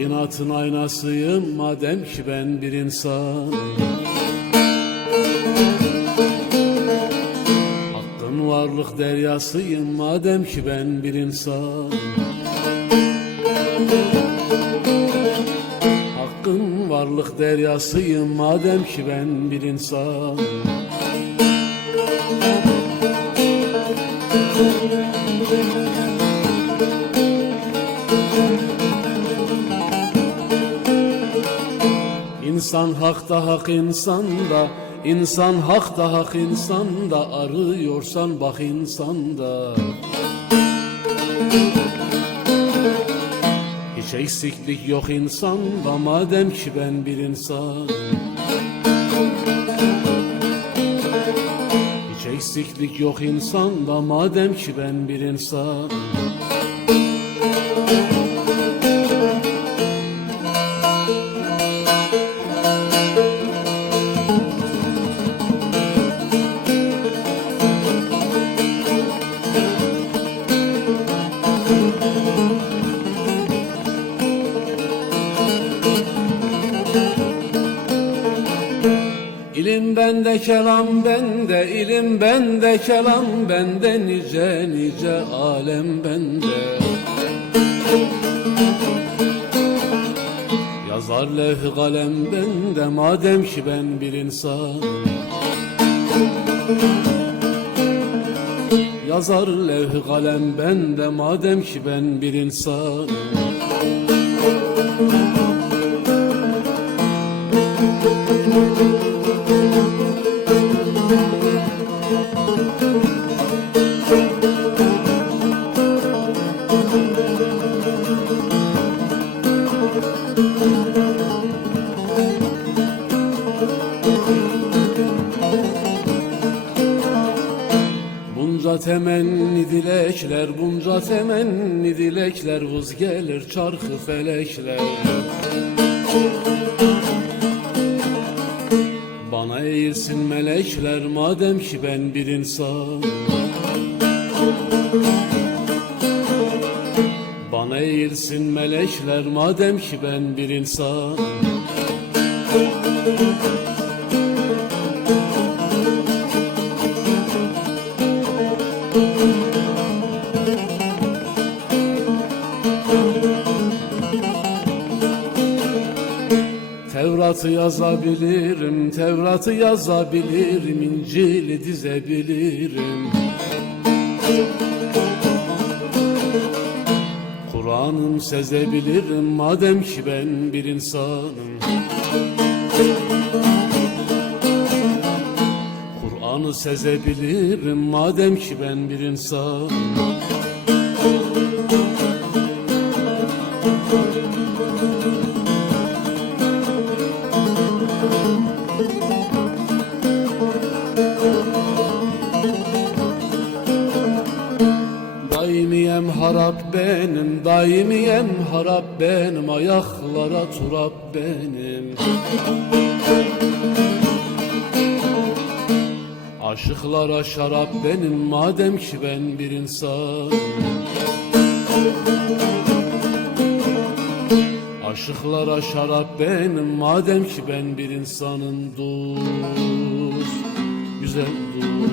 Kainatın aynasıyım madem ki ben bir insan. Hakkın varlık deryasıyım madem ki ben bir insan. Hakkın varlık deryasıyım madem ki ben bir insan. İnsan hakta hak insanda İnsan hakta hak insanda Arıyorsan bak insanda Hiç eksiklik yok insanda Madem ki ben bir insan. Hiç eksiklik yok insanda Madem ki ben bir insan İlim bende kelam bende ilim bende kelam bende nice nice alem bende. Yazar levh kalem bende madem ki ben bir insan. Yazar levh kalem bende madem ki ben bir insan Bunca temenni dilekler, bunca temenni dilekler Vız gelir çarkı felekler Bana eğilsin melekler madem ki ben bir insan Bana eğilsin melekler madem ki ben bir insan Tevrat'ı yazabilirim, Tevrat'ı yazabilirim, İncil'i dizebilirim. Kur'an'ım sezebilirim, madem ki ben bir insanım. Kur'an'ı sezebilirim, madem ki ben bir insanım. Daimiyem harap benim, daimiyem harap benim, ayaklara turap benim. Aşıklara şarap benim, madem ki ben bir insan. Aşıklara şarap benim madem ki ben bir insanım dur Güzel dur